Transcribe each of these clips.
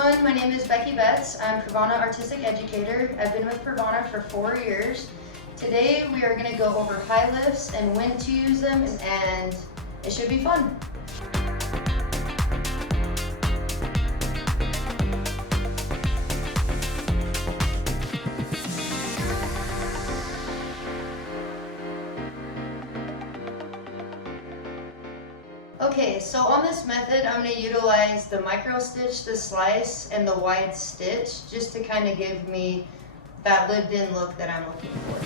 everyone, my name is Becky Betts. I'm PRAVANA Artistic Educator. I've been with PRAVANA for 4 years. Today we are going to go over high lifts and when to use them, and it should be fun. Okay, so on this method, I'm going to utilize the micro stitch, the slice, and the wide stitch just to kind of give me that lived-in look that I'm looking for.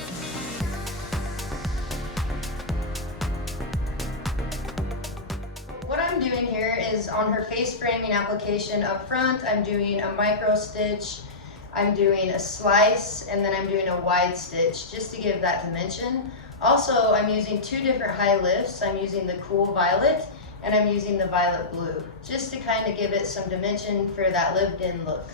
What I'm doing here is on her face framing application up front, I'm doing a micro stitch, I'm doing a slice, and then I'm doing a wide stitch just to give that dimension. Also, I'm using 2 different high lifts. I'm using the cool violet and I'm using the violet blue, just to kind of give it some dimension for that lived-in look.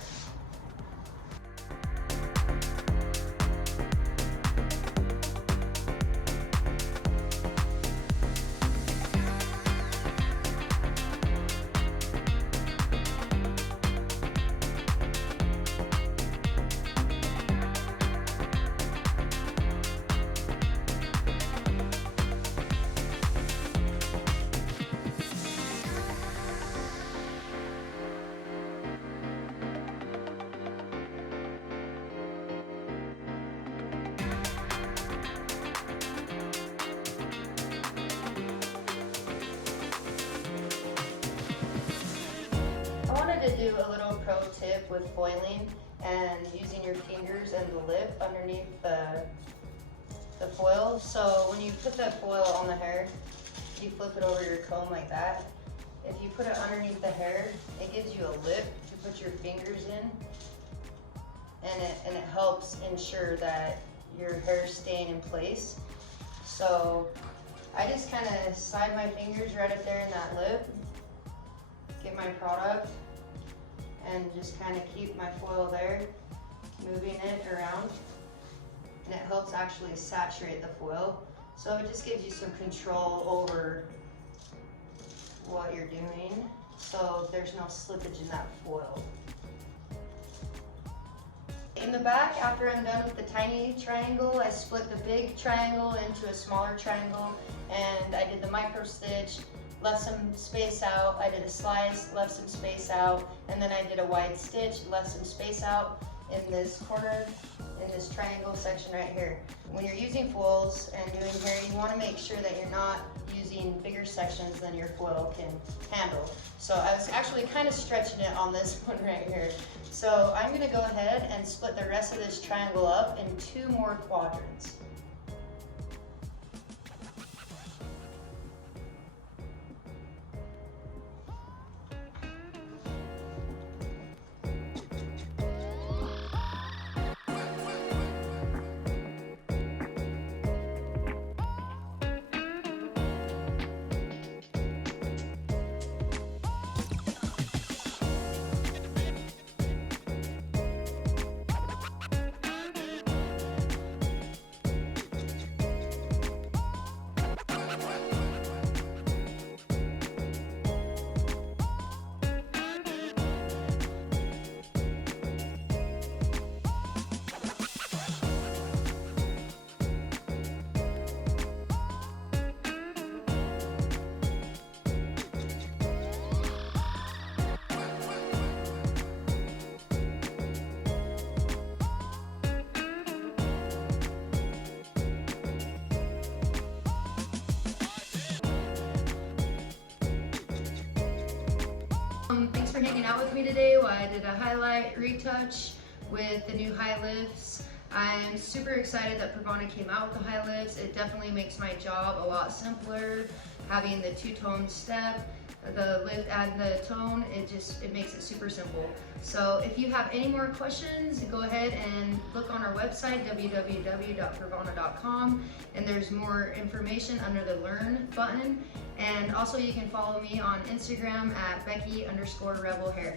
To do a little pro tip with foiling and using your fingers and the lip underneath the foil. So when you put that foil on the hair, you flip it over your comb like that. If you put it underneath the hair, it gives you a lip to put your fingers in, and it helps ensure that your hair is staying in place. So I just kind of slide my fingers right up there in that lip, get my product, and just kind of keep my foil there, moving it around, and it helps actually saturate the foil. So it just gives you some control over what you're doing, so there's no slippage in that foil. In the back, after I'm done with the tiny triangle, I split the big triangle into a smaller triangle, and I did the micro stitch, left some space out, I did a slice, left some space out, and then I did a wide stitch, left some space out in this corner, in this triangle section right here. When you're using foils and doing hair, you want to make sure that you're not using bigger sections than your foil can handle. So I was actually kind of stretching it on this one right here. So I'm going to go ahead and split the rest of this triangle up in 2 more quadrants. Thanks for hanging out with me today while I did a highlight retouch with the new high lifts. I'm super excited that PRAVANA came out with the high lifts. It definitely makes my job a lot simpler. Having the 2-tone step, the lift and the tone, it makes it super simple. So if you have any more questions, go ahead and look on our website, www.pravana.com, and there's more information under the Learn button. And also you can follow me on Instagram at Becky_Rebel Hair.